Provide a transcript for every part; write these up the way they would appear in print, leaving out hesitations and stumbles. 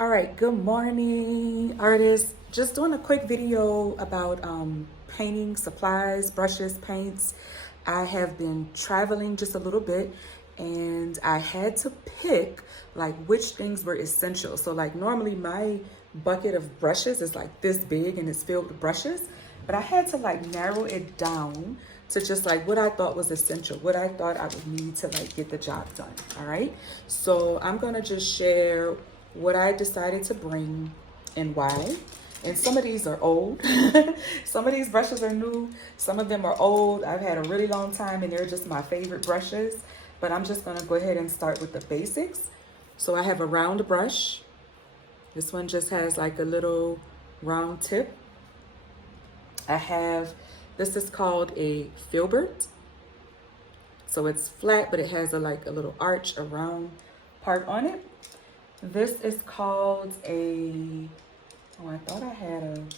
All right, good morning, artists. Just doing a quick video about painting supplies, brushes, paints. I have been traveling just a little bit and I had to pick like which things were essential. So like normally my bucket of brushes is like this big and it's filled with brushes, but I had to like narrow it down to just like what I thought was essential, what I thought I would need to like get the job done. All right, so I'm gonna just share what I decided to bring and why. And some of these are old. Some of these brushes are new. Some of them are old. I've had a really long time and they're just my favorite brushes. But I'm just gonna go ahead and start with the basics. So I have a round brush. This one just has like a little round tip. This is called a filbert. So it's flat, but it has a little arch, a round part on it. This is called I thought I had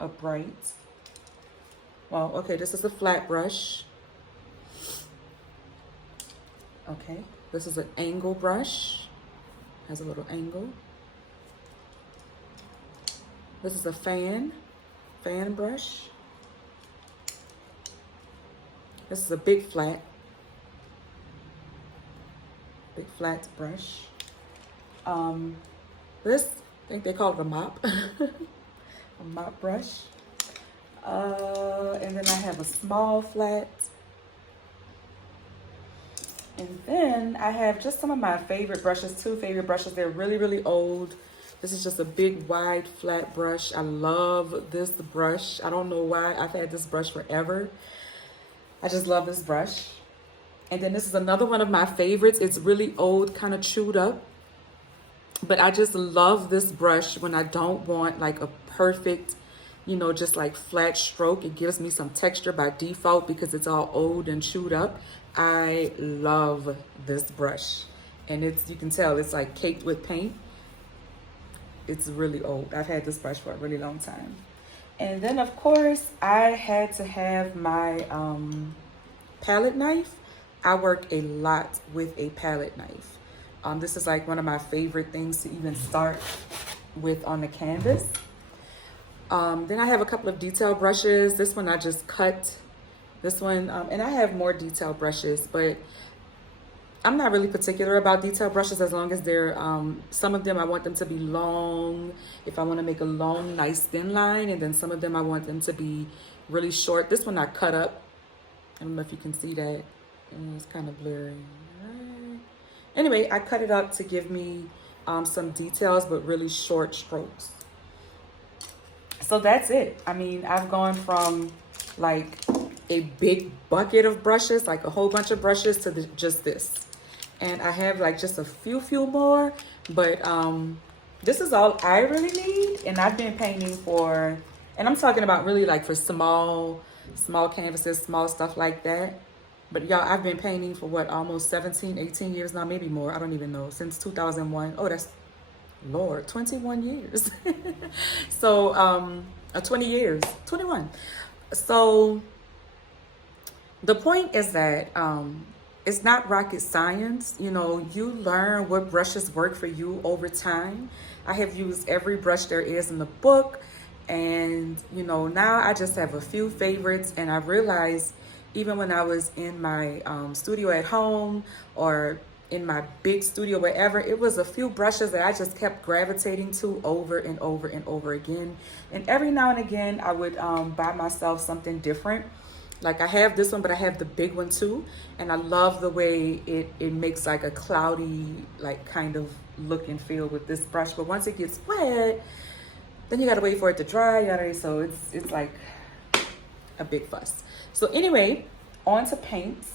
a bright. Well, okay, this is a flat brush. Okay, this is an angle brush. Has a little angle. This is a fan brush. This is a big flat brush. This, I think they call it a mop, a mop brush. And then I have a small flat. And then I have just some of my favorite brushes, two favorite brushes. They're really, really old. This is just a big, wide, flat brush. I love this brush. I don't know why. I've had this brush forever. I just love this brush. And then this is another one of my favorites. It's really old, kind of chewed up. But I just love this brush when I don't want like a perfect, just like flat stroke. It gives me some texture by default because it's all old and chewed up. I love this brush. And you can tell it's like caked with paint. It's really old. I've had this brush for a really long time. And then of course I had to have my palette knife. I work a lot with a palette knife. This is like one of my favorite things to even start with on the canvas. Then I have a couple of detail brushes. This one I just cut. This one, and I have more detail brushes, but I'm not really particular about detail brushes as long as they're, some of them I want them to be long, if I want to make a long, nice thin line, and then some of them I want them to be really short. This one I cut up. I don't know if you can see that. It's kind of blurry. Anyway, I cut it up to give me some details, but really short strokes. So that's it. I mean, I've gone from like a big bucket of brushes, like a whole bunch of brushes, to just this. And I have like just a few more, but this is all I really need. And I've been painting and I'm talking about really like for small canvases, small stuff like that. But y'all, I've been painting for what, almost 17, 18 years now, maybe more. I don't even know. Since 2001. Oh, that's, Lord, 21 years. So, 20 years, 21. So the point is that it's not rocket science. You learn what brushes work for you over time. I have used every brush there is in the book. And, now I just have a few favorites. And I realized even when I was in my studio at home or in my big studio, wherever, it was a few brushes that I just kept gravitating to over and over and over again. And every now and again, I would buy myself something different. Like I have this one, but I have the big one too. And I love the way it makes like a cloudy, like kind of look and feel with this brush. But once it gets wet, then you gotta wait for it to dry. So it's like a big fuss. So anyway, on to paints.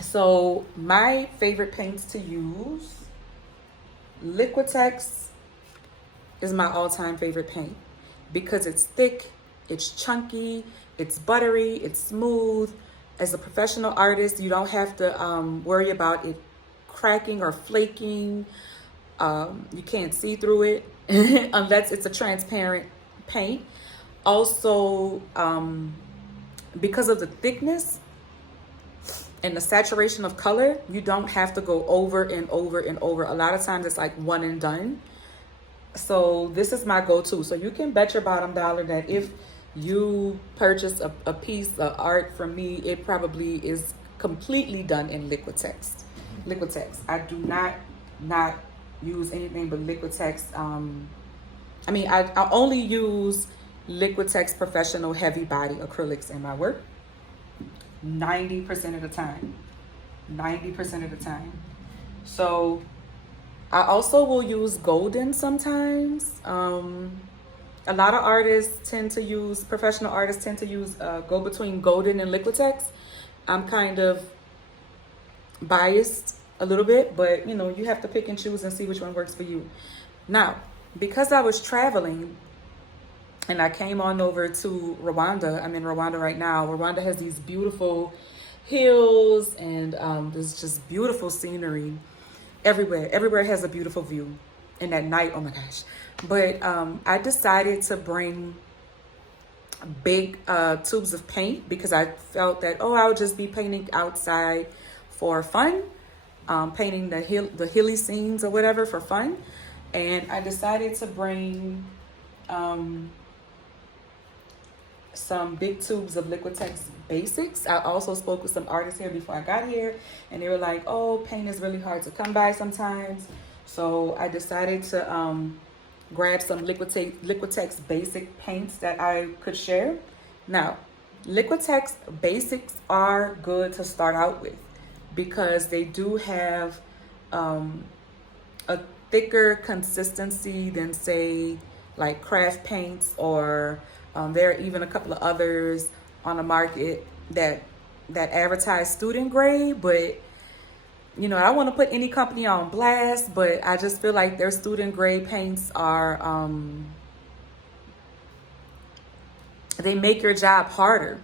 So my favorite paints to use, Liquitex is my all-time favorite paint because it's thick, it's chunky, it's buttery, it's smooth. As a professional artist, you don't have to worry about it cracking or flaking. You can't see through it unless it's a transparent paint. Also, because of the thickness, And the saturation of color, you don't have to go over and over and over. A lot of times it's like one and done. So this is my go-to. So you can bet your bottom dollar that if you purchase a piece of art from me, it probably is completely done in Liquitex. Liquitex. I do not use anything but Liquitex. I mean, I only use Liquitex Professional Heavy Body Acrylics in my work. 90% of the time. 90% of the time. So I also will use golden sometimes. A lot of artists tend to use, professional artists tend to use, go between golden and Liquitex. I'm kind of biased a little bit, but you know, you have to pick and choose and see which one works for you. Now, because I was traveling and I came on over to Rwanda, I'm in Rwanda right now. Rwanda has these beautiful hills and there's just beautiful scenery everywhere. Everywhere has a beautiful view. And at night, oh my gosh. But I decided to bring big tubes of paint because I felt that, oh, I would just be painting outside for fun, painting the hilly scenes or whatever for fun. And I decided to bring some big tubes of Liquitex Basics. I also spoke with some artists here before I got here, and they were like, oh, paint is really hard to come by sometimes. So I decided to grab some Liquitex Basic paints that I could share. Now, Liquitex Basics are good to start out with because they do have a thicker consistency than, say, like craft paints, or there are even a couple of others on the market that advertise student grade. But you know, I don't want to put any company on blast, but I just feel like their student grade paints are they make your job harder.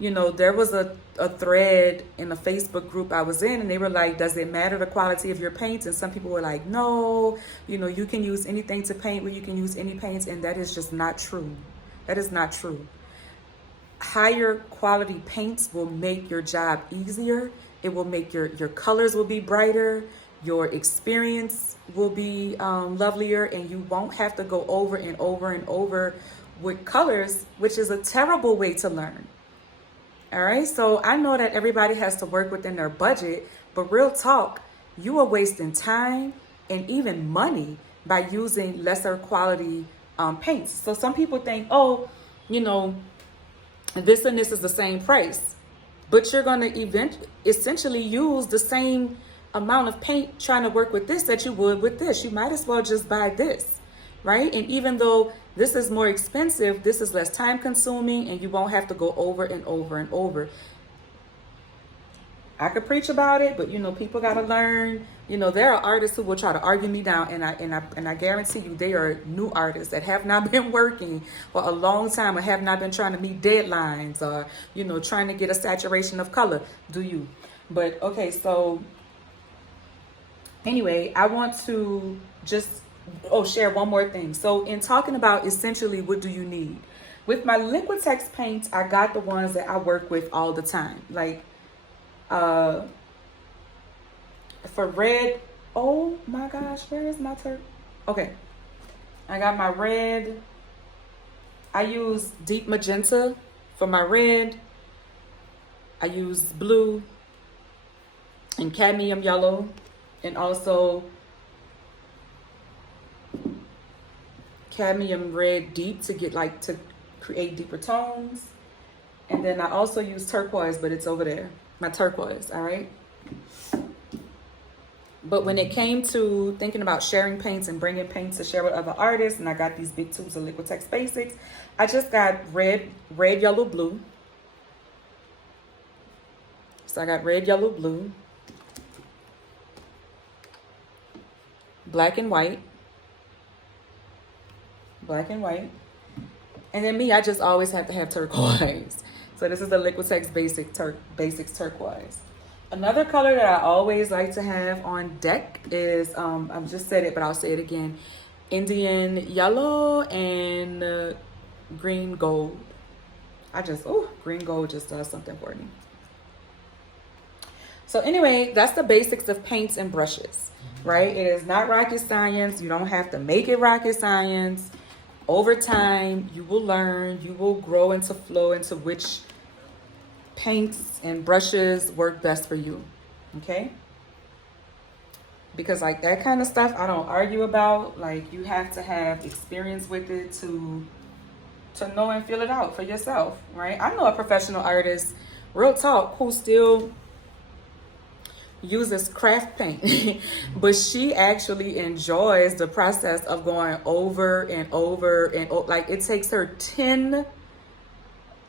You know, there was a thread in a Facebook group I was in, and they were like, does it matter the quality of your paints? And some people were like, no, you know, you can use anything to paint where you can use any paints. And that is just not true. That is not true. Higher quality paints will make your job easier. It will make your colors will be brighter. Your experience will be lovelier, and you won't have to go over and over and over with colors, which is a terrible way to learn. All right, so I know that everybody has to work within their budget, but real talk, you are wasting time and even money by using lesser quality paints. So some people think, oh, you know, this and this is the same price, but you're going to essentially use the same amount of paint trying to work with this that you would with this. You might as well just buy this, right? And even though this is more expensive, this is less time consuming, and you won't have to go over and over and over. I could preach about it, but you know, people got to learn. You know, there are artists who will try to argue me down, and I guarantee you, they are new artists that have not been working for a long time, or have not been trying to meet deadlines, or you know, trying to get a saturation of color. Do you? But okay, so anyway, I want to just share one more thing. So in talking about essentially what do you need with my Liquitex paints, I got the ones that I work with all the time, like for red. Oh my gosh, where is my okay, I got my red. I use deep magenta for my red. I use blue and cadmium yellow, and also cadmium red deep to get like to create deeper tones. And then I also use turquoise, but it's over there, my turquoise. All right. But when it came to thinking about sharing paints and bringing paints to share with other artists, and I got these big tubes of Liquitex Basics, I just got red, yellow, blue. So I got red, yellow, blue, black and white, and then me, I just always have to have turquoise. So this is the Liquitex Basics Turquoise. Another color that I always like to have on deck is, I've just said it, but I'll say it again, Indian yellow and green gold. Green gold just does something for me. So anyway, that's the basics of paints and brushes, right? It is not rocket science. You don't have to make it rocket science. Over time, you will learn, you will grow into flow into which paints and brushes work best for you, okay? Because like that kind of stuff, I don't argue about. Like you have to have experience with it to know and feel it out for yourself, right? I know a professional artist, real talk, who still uses craft paint, but she actually enjoys the process of going over and over and like it takes her 10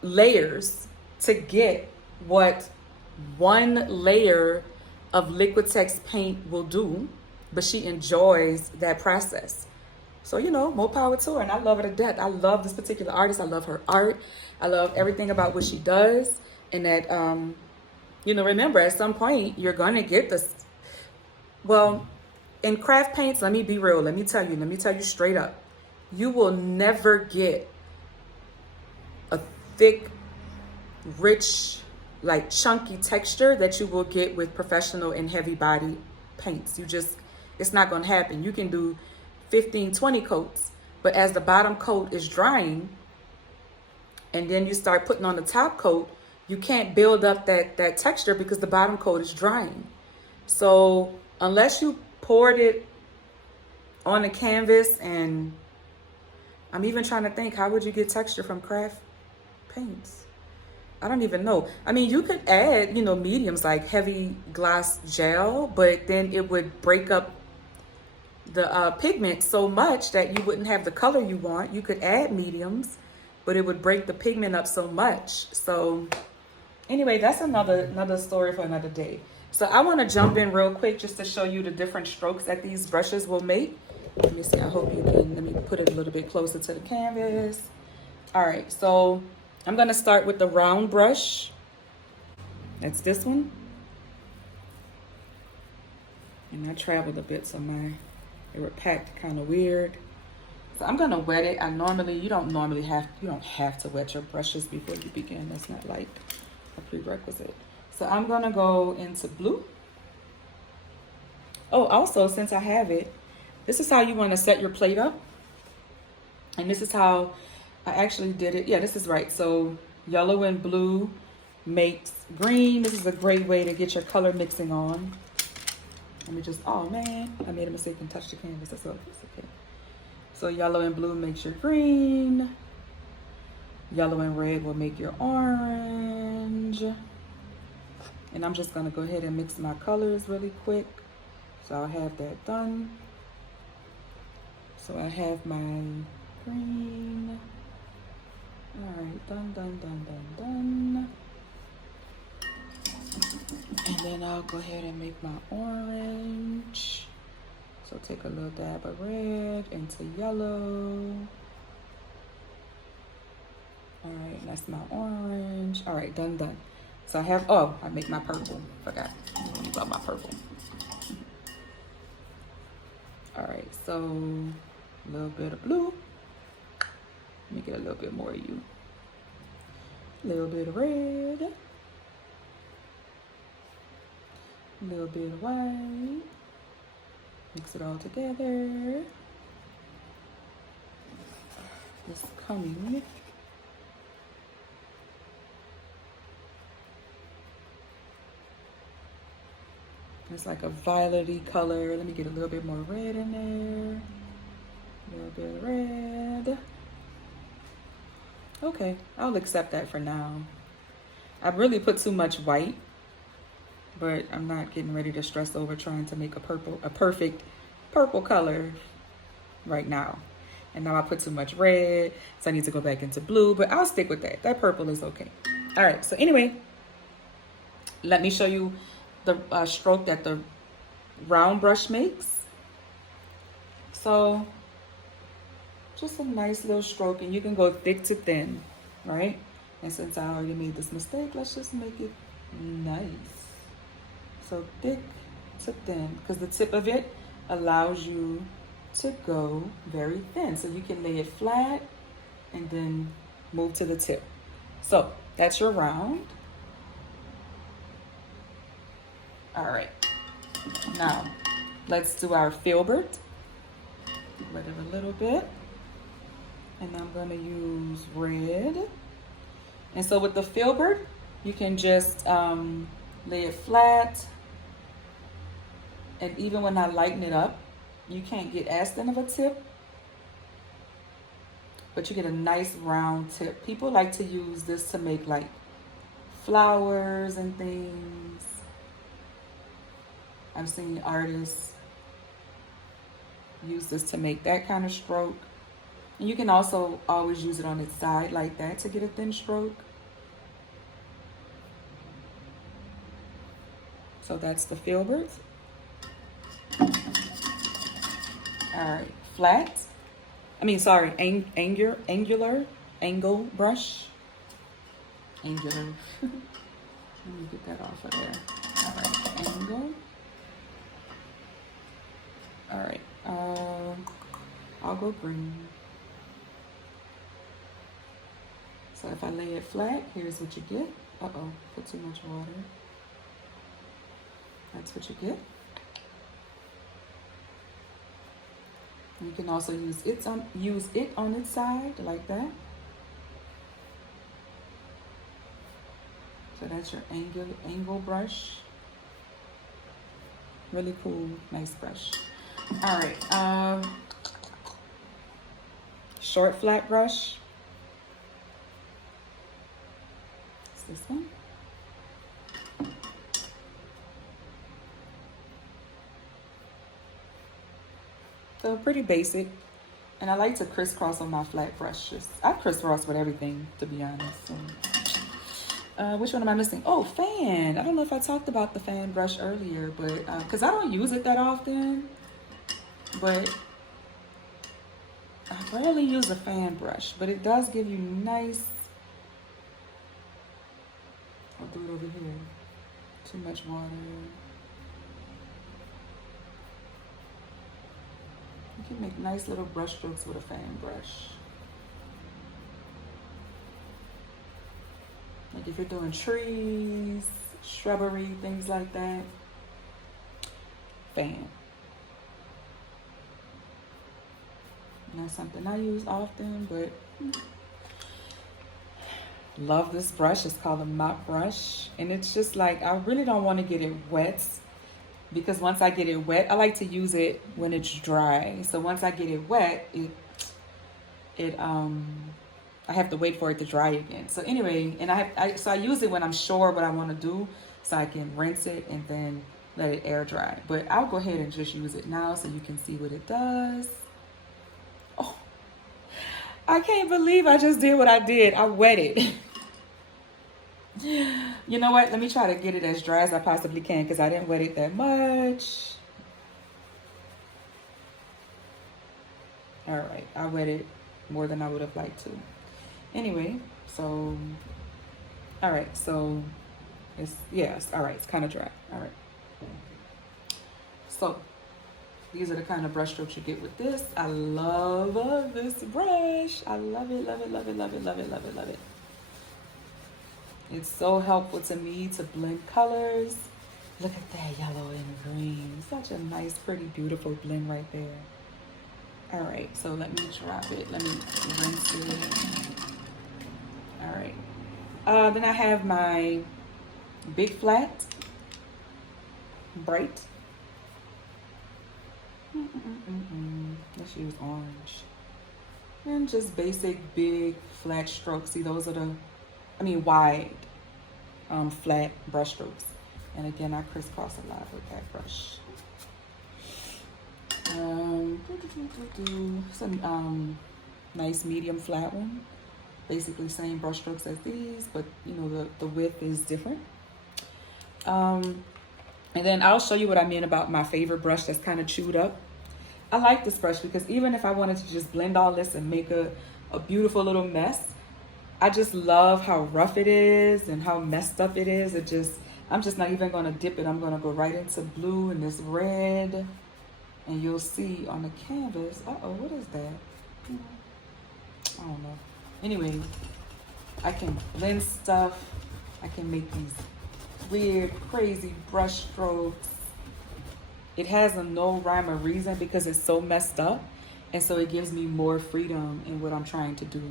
layers to get what one layer of Liquitex paint will do, but she enjoys that process. So, you know, more power to her, and I love her to death. I love this particular artist. I love her art. I love everything about what she does. And that, you know, remember, at some point, you're going to get this. Well, in craft paints, let me be real. Let me tell you straight up. You will never get a thick, rich, like chunky texture that you will get with professional and heavy body paints. It's not going to happen. You can do 15, 20 coats, but as the bottom coat is drying and then you start putting on the top coat, you can't build up that texture because the bottom coat is drying. So unless you poured it on the canvas, and I'm even trying to think, how would you get texture from craft paints? I don't even know. I mean, you could add, you know, mediums like heavy gloss gel, but then it would break up the pigment so much that you wouldn't have the color you want. You could add mediums, but it would break the pigment up so much. So anyway, that's another story for another day. So I want to jump in real quick just to show you the different strokes that these brushes will make. Let me see, I hope you can, let me put it a little bit closer to the canvas. All right, so I'm gonna start with the round brush. That's this one. And I traveled a bit, so they were packed kind of weird. So I'm gonna wet it. You don't have to wet your brushes before you begin. That's not like a prerequisite. So I'm gonna go into blue. Oh, also, since I have it, this is how you wanna set your plate up. And this is how I actually did it. Yeah, this is right. So yellow and blue makes green. This is a great way to get your color mixing on. Let me just, oh man, I made a mistake and touched the canvas. That's okay. So yellow and blue makes your green. Yellow and red will make your orange. And I'm just gonna go ahead and mix my colors really quick. So I'll have that done. So I have my green. All right, done. And then I'll go ahead and make my orange. So take a little dab of red into yellow. All right, that's my orange. All right, done. So I have, I make my purple. Forgot about my purple. All right, so a little bit of blue. Let me get a little bit more of you. A little bit of red. A little bit of white. Mix it all together. It's coming. It's like a violet-y color. Let me get a little bit more red in there. A little bit of red. Okay, I'll accept that for now. I really put too much white, but I'm not getting ready to stress over trying to make a perfect purple color right now. And now I put too much red, so I need to go back into blue, but I'll stick with that. That purple is okay. All right, so anyway, let me show you the stroke that the round brush makes. So just a nice little stroke, and you can go thick to thin, right? And since I already made this mistake, let's just make it nice. So thick to thin, because the tip of it allows you to go very thin. So you can lay it flat and then move to the tip. So that's your round. All right, now let's do our filbert. Wet it a little bit. And I'm gonna use red. And so with the filbert, you can just lay it flat. And even when I lighten it up, you can't get as thin of a tip, but you get a nice round tip. People like to use this to make like flowers and things. I've seen artists use this to make that kind of stroke. And you can also always use it on its side like that to get a thin stroke. So that's the filbert. All right, flat. I mean, sorry, angle brush. Angular. Let me get that off of there. All right, angle. All right, I'll go green. So if I lay it flat, here's what you get. Uh-oh, put too much water. That's what you get. You can also use it on its side like that. So that's your angle brush. Really cool, nice brush. All right, short flat brush. It's this one. So pretty basic, and I like to crisscross on my flat brushes. I crisscross with everything, to be honest. So, which one am I missing? Oh, fan. I don't know if I talked about the fan brush earlier, but because I don't use it that often, but I rarely use a fan brush, but it does give you nice. I'll do it over here. Too much water. You can make nice little brush strokes with a fan brush. Like if you're doing trees, shrubbery, things like that. Fan. Not something I use often, but love this brush. It's called a Mop Brush. And it's just like, I really don't want to get it wet, because once I get it wet, I like to use it when it's dry. So once I get it wet, I have to wait for it to dry again. So anyway, and I use it when I'm sure what I want to do, so I can rinse it and then let it air dry. But I'll go ahead and just use it now so you can see what it does. Oh, I can't believe I just did what I did. I wet it. You know what? Let me try to get it as dry as I possibly can, because I didn't wet it that much. All right, I wet it more than I would have liked to. Anyway, so, all right, so all right, it's kind of dry. All right. So these are the kind of brush strokes you get with this. I love this brush. I love it, love it, love it, love it, love it, love it, love it. It's so helpful to me to blend colors. Look at that yellow and green. Such a nice, pretty, beautiful blend right there. All right, so let me drop it. Let me rinse it. All right. Then I have my big flat, bright. Let's use orange. And just basic big flat strokes. See, those are wide flat brush strokes. And again, I crisscross a lot with that brush. Some nice medium flat one. Basically same brush strokes as these, but you know, the width is different. And then I'll show you what I mean about my favorite brush that's kind of chewed up. I like this brush because even if I wanted to just blend all this and make a beautiful little mess, I just love how rough it is and how messed up it is. I'm just not even gonna dip it. I'm gonna go right into blue and this red, and you'll see on the canvas. Uh-oh, what is that? I don't know. Anyway, I can blend stuff. I can make these weird, crazy brush strokes. It has a no rhyme or reason because it's so messed up. And so it gives me more freedom in what I'm trying to do.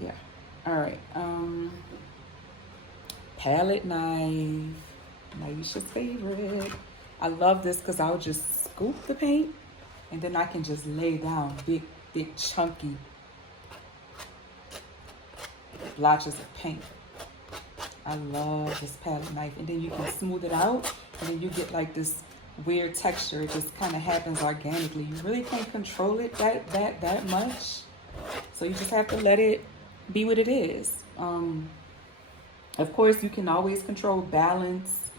Yeah. All right. Palette knife. Naisha's favorite. I love this because I'll just scoop the paint and then I can just lay down big, chunky blotches of paint. I love this palette knife. And then you can smooth it out and then you get like this weird texture. It just kind of happens organically. You really can't control it that much. So you just have to let it be what it is. Of course, you can always control balance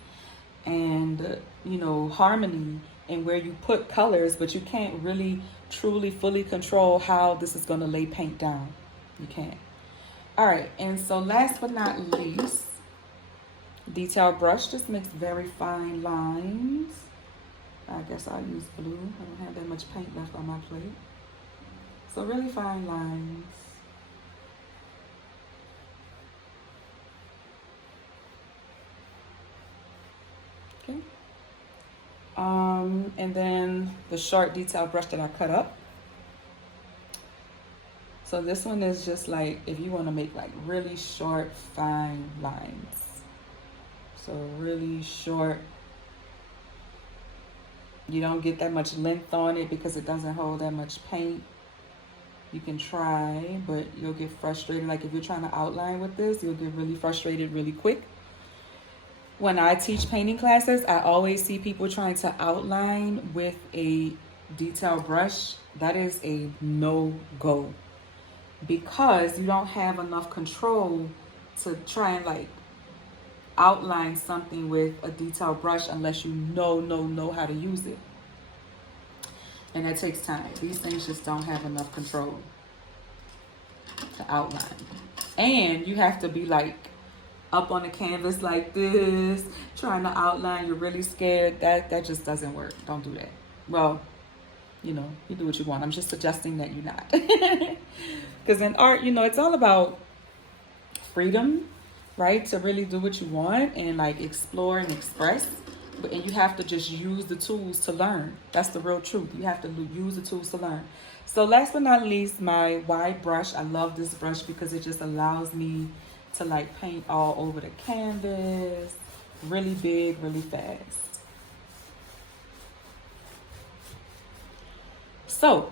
and, you know, harmony and where you put colors, but you can't really truly fully control how this is going to lay paint down. You can't. All right. And so last but not least, detail brush just makes very fine lines. I guess I'll use blue. I don't have that much paint left on my plate. So really fine lines. Okay. And then the short detail brush that I cut up. So this one is just like if you want to make like really short, fine lines. So really short. You don't get that much length on it because it doesn't hold that much paint. You can try, but you'll get frustrated. Like if you're trying to outline with this, you'll get really frustrated really quick. When I teach painting classes, I always see people trying to outline with a detail brush. That is a no-go because you don't have enough control to try and like outline something with a detail brush unless you know how to use it. And that takes time. These things just don't have enough control to outline. And you have to be like up on the canvas like this, trying to outline. You're really scared. That just doesn't work. Don't do that. Well, you know, you do what you want. I'm just suggesting that you're not. Because in art, you know, it's all about freedom, right? To really do what you want and like explore and express. And you have to just use the tools to learn. That's the real truth. You have to use the tools to learn. So last but not least, my wide brush. I love this brush because it just allows me to like paint all over the canvas. Really big, really fast. So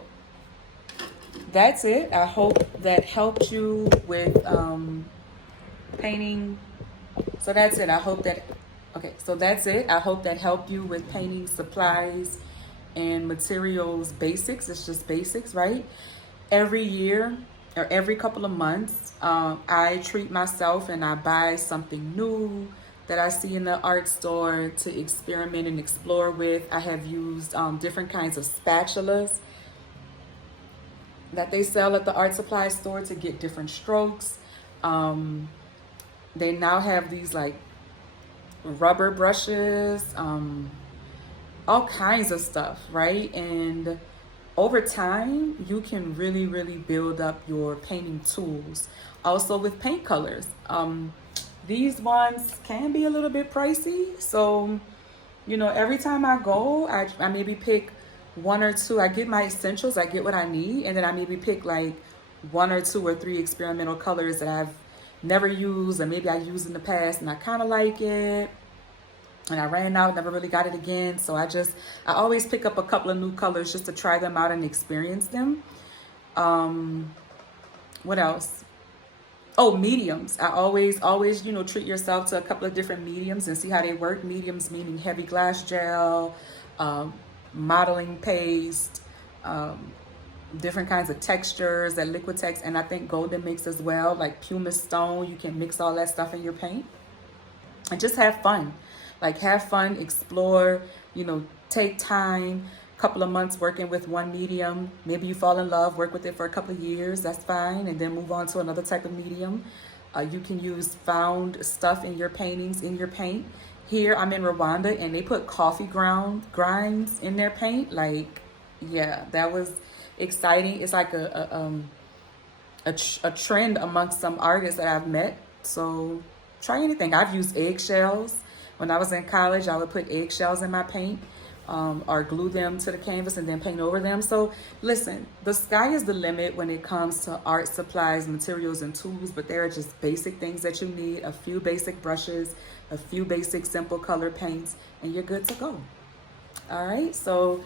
that's it. I hope that helped you with painting. So that's it. I hope that I hope that helped you with painting supplies and materials basics. It's just basics, right? Every year or every couple of months, I treat myself and I buy something new that I see in the art store to experiment and explore with. I have used different kinds of spatulas that they sell at the art supply store to get different strokes. They now have these like rubber brushes, all kinds of stuff, right? And over time, you can really, really build up your painting tools. Also with paint colors. These ones can be a little bit pricey. So, you know, every time I go, I maybe pick one or two. I get my essentials, I get what I need, and then I maybe pick like one or two or three experimental colors that I've never used, or maybe I used in the past and I kind of like it. And I ran out, never really got it again. So I always pick up a couple of new colors just to try them out and experience them. What else? Oh, mediums. I always, you know, treat yourself to a couple of different mediums and see how they work. Mediums meaning heavy glass gel, modeling paste, different kinds of textures that Liquitex and I think Golden makes as well, like pumice stone. You can mix all that stuff in your paint and just have fun. Like have fun, explore, you know, take time, couple of months working with one medium. Maybe you fall in love, work with it for a couple of years, that's fine, and then move on to another type of medium. You can use found stuff in your paintings, in your paint. Here I'm in Rwanda and they put coffee grinds in their paint. Like, yeah, that was exciting. It's like a trend amongst some artists that I've met. So try anything. I've used eggshells. When I was in college, I would put eggshells in my paint, or glue them to the canvas and then paint over them. So listen, the sky is the limit when it comes to art supplies, materials, and tools, but there are just basic things that you need, a few basic brushes, a few basic simple color paints, and you're good to go. All right, so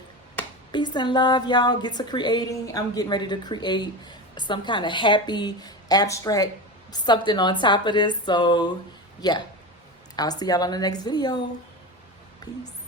peace and love, y'all. Get to creating. I'm getting ready to create some kind of happy, abstract something on top of this. So yeah, I'll see y'all on the next video. Peace.